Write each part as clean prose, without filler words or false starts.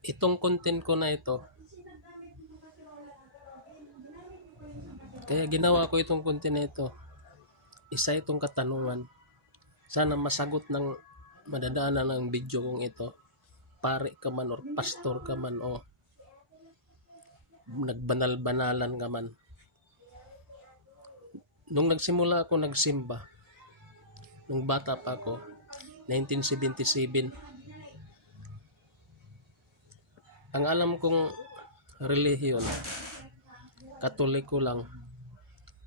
Itong content ko na ito, kaya ginawa ko itong content na ito, isa itong katanungan. Sana masagot ng madadaanan ng video kong ito, pare ka man or pastor ka man o nagbanal-banalan ka man. Nung nagsimula ako nagsimba, nung bata pa ako, 1977, ang alam kong relihiyon, Katoliko lang,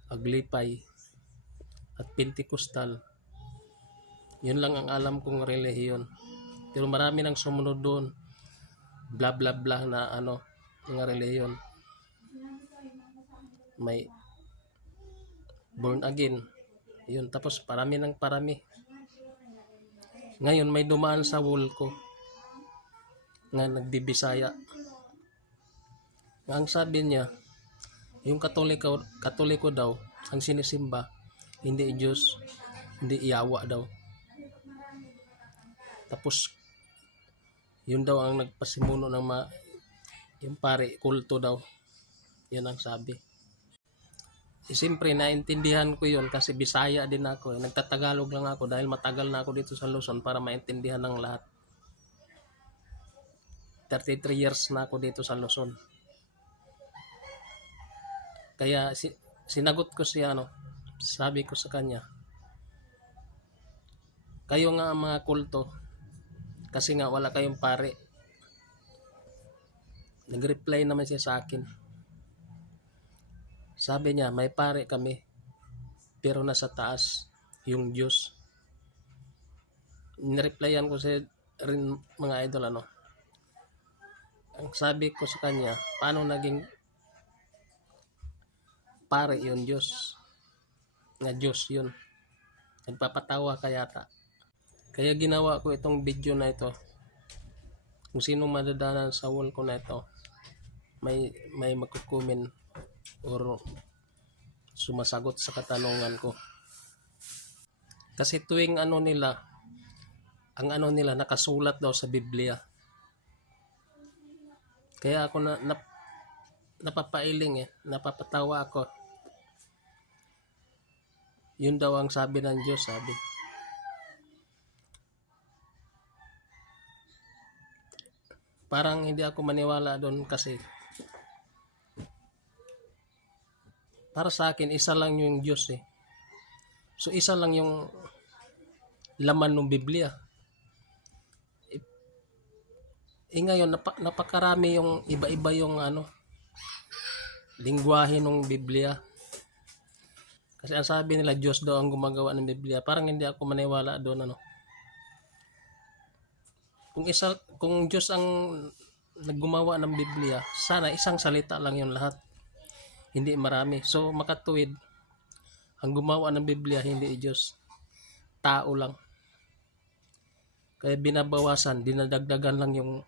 Aglipay, at Pentecostal. Yun lang ang alam kong relihiyon. Pero marami nang sumunod doon, bla bla bla na mga relihiyon. May born again. Yun, tapos parami ng parami. Ngayon may dumaan sa wall ko nga nagbibisaya. Ang sabi niya, yung Katoliko daw, ang sinisimba, hindi Diyos, hindi Yawa daw. Tapos, yun daw ang nagpasimuno ng yung pare, kulto daw. Yun ang sabi. Siyempre, naintindihan ko yun kasi Bisaya din ako. Nagtatagalog lang ako dahil matagal na ako dito sa Luzon para maintindihan ng lahat. 33 years na ako dito sa Luzon. Kaya sinagot ko siya, sabi ko sa kanya, kayo nga ang mga kulto kasi nga wala kayong pare. Nag-reply naman siya sa akin. Sabi niya, may pare kami pero nasa taas yung Diyos. Nireplyan ko siya rin, mga idol, ang sabi ko sa kanya, paano naging pare yun Diyos? Nga Diyos yun. Nagpapatawa ka yata. Kaya ginawa ko itong video na ito. Kung sino madadanan sa wall ko na ito, may magkukumin or sumasagot sa katanungan ko. Kasi tuwing ang nila nakasulat daw sa Biblia. Kaya ako napapailing napapatawa ako. Yun daw ang sabi ng Diyos, sabi. Parang hindi ako maniwala doon kasi para sa akin, isa lang yung Diyos So, isa lang yung laman ng Biblia. Ngayon, napakarami yung iba-iba yung lingwahe ng Biblia. Kasi ang sabi nila, Diyos daw ang gumagawa ng Biblia. Parang hindi ako maniwala doon, Kung Diyos ang naggumawa ng Biblia, sana isang salita lang yung lahat. Hindi marami. So, makatuwid, ang gumawa ng Biblia, hindi Diyos. Tao lang. Kaya binabawasan, dinadagdagan lang yung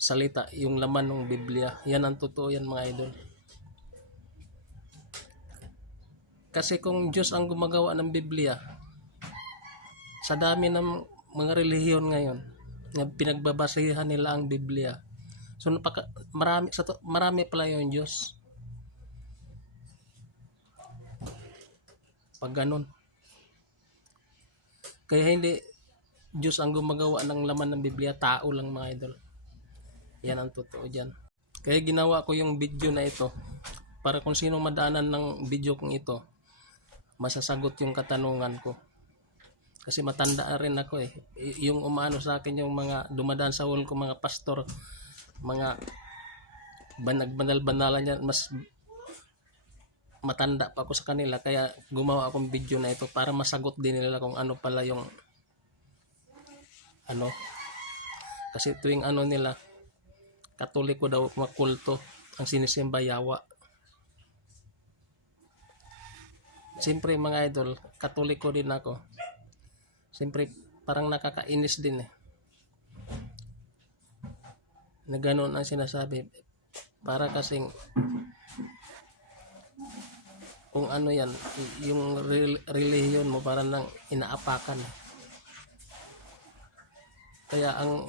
salita, yung laman ng Biblia. Yan ang totoo yan, mga idol. Kasi kung Diyos ang gumagawa ng Biblia, sa dami ng mga relihiyon ngayon, na pinagbabasihan nila ang Biblia. So marami pala yung Diyos. Pag ganun. Kaya hindi Diyos ang gumagawa ng laman ng Biblia, tao lang, mga idol. Yan ang totoo dyan. Kaya ginawa ko yung video na ito para kung sino madaanan ng video kong ito, masasagot yung katanungan ko. Kasi matanda rin ako Yung umano sa akin, yung mga dumadaan sa wall ko, mga pastor, mga banal-banalan yan, mas matanda pa ako sa kanila. Kaya gumawa akong video na ito para masagot din nila kung ano pala yung kasi tuwing nila, Katoliko daw, mga kulto, ang sinisimba Yawa. Siyempre, mga idol, Katoliko din ako. Siyempre, parang nakakainis din na gano'n ang sinasabi. Para kasing kung yan, yung relihiyon mo parang nang inaapakan. Kaya ang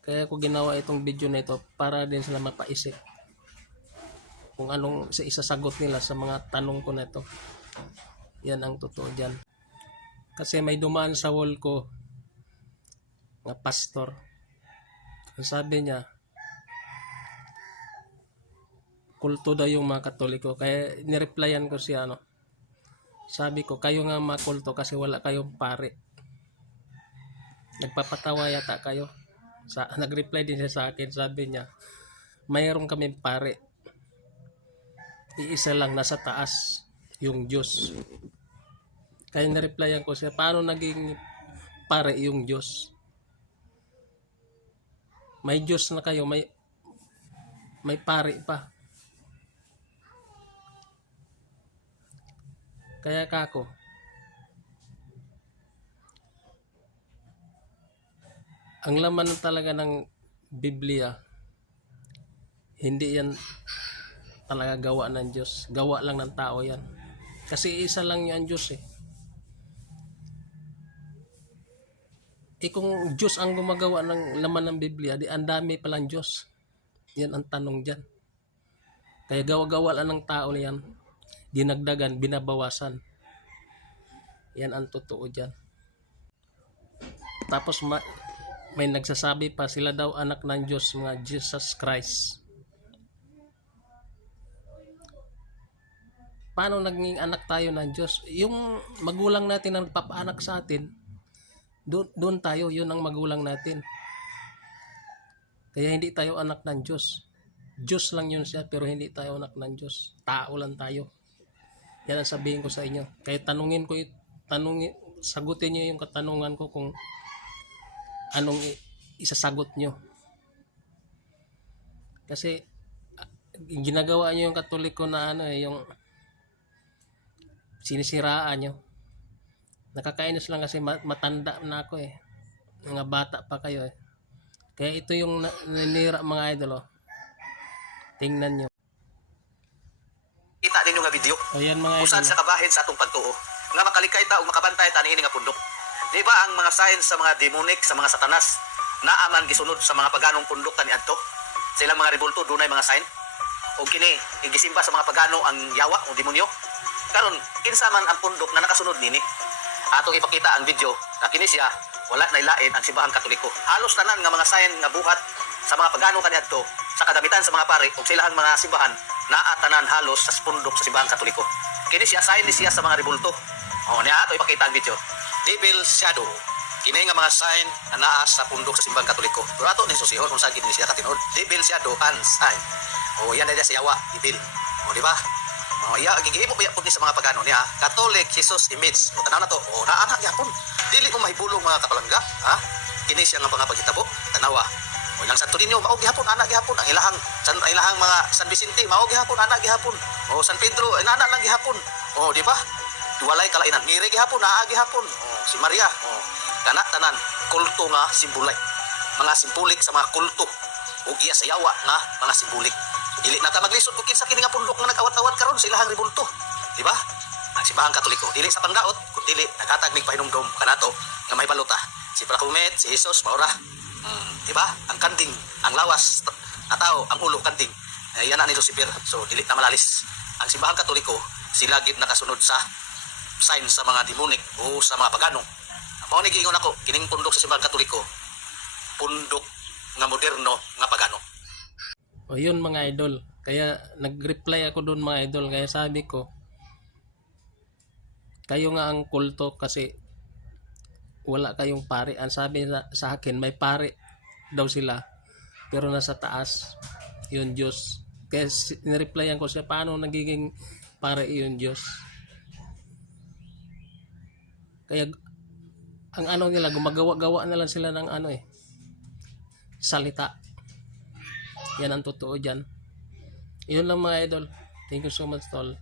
Kaya ko ginawa itong video na ito para din sila mapaisip kung anong isasagot nila sa mga tanong ko na ito. Yan ang totoo dyan. Kasi may dumaan sa wall ko nga pastor. Ang sabi niya, kulto daw yung mga Katoliko. Kaya nireplyan ko siya, sabi ko, kayo nga mga kulto kasi wala kayong pare. Nagpapatawa yata kayo. Nag-reply din siya sa akin, sabi niya, mayroon kaming pare. Iisa lang, nasa taas, yung Diyos. Kaya nireplyan ko siya, paano naging pare yung Diyos? May Diyos na kayo, may pare pa. Kaya kako, ang laman talaga ng Biblia, hindi yan talaga gawa ng Diyos. Gawa lang ng tao yan. Kasi isa lang yung Diyos eh. Kung Diyos ang gumagawa ng laman ng Biblia, di ang dami palang Diyos. Yan ang tanong dyan. Kaya gawa-gawa lang ng tao yan. Dinagdagan, binabawasan. Yan ang totoo dyan. Tapos may nagsasabi pa, sila daw anak ng Diyos, mga Jesus Christ. Paano naging anak tayo ng Diyos? Yung magulang natin ang nagpapaanak sa atin, doon tayo, yun ang magulang natin. Kaya hindi tayo anak ng Diyos. Diyos lang yun siya, pero hindi tayo anak ng Diyos. Tao lang tayo. Yan ang sabihin ko sa inyo. Kaya sagutin niyo yung katanungan ko kung anong isasagot nyo. Kasi ginagawa nyo yung Katoliko na yung sinisiraan nyo. Nakakainis lang kasi matanda na ako eh. Mga bata pa kayo eh. Kaya ito yung nanira mga idol oh. Tingnan nyo. Kita ninyo nga video. Ayan mga idol. Usan sa kabahin sa atong pagtuo. Nga makalikay ta o makabantay ta niini nga pundok. Di ba ang mga signs sa mga demonic, sa mga satanas, naaman gisunod sa mga paganong pundok tani adto? Sa ilang mga rebulto dunay mga sign. O kini igisimba sa mga pagano ang yawa o demonyo. Karon kinsa man ang pundok na nakasunod nini? Atong ipakita ang video na kini siya wala na ilain ang simbahang Katoliko. Halos tanan nga mga sign nga buhat sa mga pagano kaniadto sa kadamitan sa mga pare ug silahang mga simbahan naa tanan halos sa pundok sa simbahang Katoliko. Kini siya sign ni siya sa mga rebulto. Niya ato ipakita ang video. Devil shadow. Kini nga mga sign na naa sa pundok sa simbahang Katoliko. Pero ato ni susihon kung saan gid ni siya katinud. Devil shadow and sign. Yan na dia sa yawa, devil. Di ba? Iya gigihimo pa pud ni sa mga pagano niya. Catholic Jesus image. Tanaw na to. Naa na gyapon. Dili mo mahibulong mga kapalangga, ha? Kini siya nga pangapagitabo. Tanawa. Ilang Santo Niño mao gihapon ana gihapon ang ilahang mga San Vicente mao gihapon ana gihapon. San Pedro ana lang gihapon. Di ba? Walay kalainan. Miri gihapon naa gihapon. Si Maria. Kana tanan kulto nga simbulay. Mga simbolik sa mga kulto. Ug iya sa yawa nga mga simbolik. Dili na ta maglisod kung kinsa kini nga pundok nga nagawat-awat karon sa ilahang rebulto. Di ba? Ang simbahang Katoliko dili sa pangdaot kun dili naghatag mig pahinumdom kanato nga may balota. Si Prakumet, si Jesus maura. Di ba? Ang kanding, ang lawas na tao, ang ulo kanding. Yan na ni Lucifer. So dili na malalis. Ang simbahang Katoliko sila gid nakasunod sa sign sa mga demonic o sa mga pagano. Mao ni giingon ako kining pundok sa simbahang Katoliko pundok nga moderno nga pagano. O yun mga idol. Kaya nag-reply ako doon mga idol. Kaya sabi ko, kayo nga ang kulto kasi wala kayong pare. Ang sabi sa akin, may pare daw sila. Pero nasa taas, yun Diyos. Kaya nireplyan ko siya, paano nagiging pare yun Diyos? Kaya ang nila, gumagawa-gawa na lang sila ng salita. Yan ang totoo dyan. Yun lang mga idol. Thank you so much tol.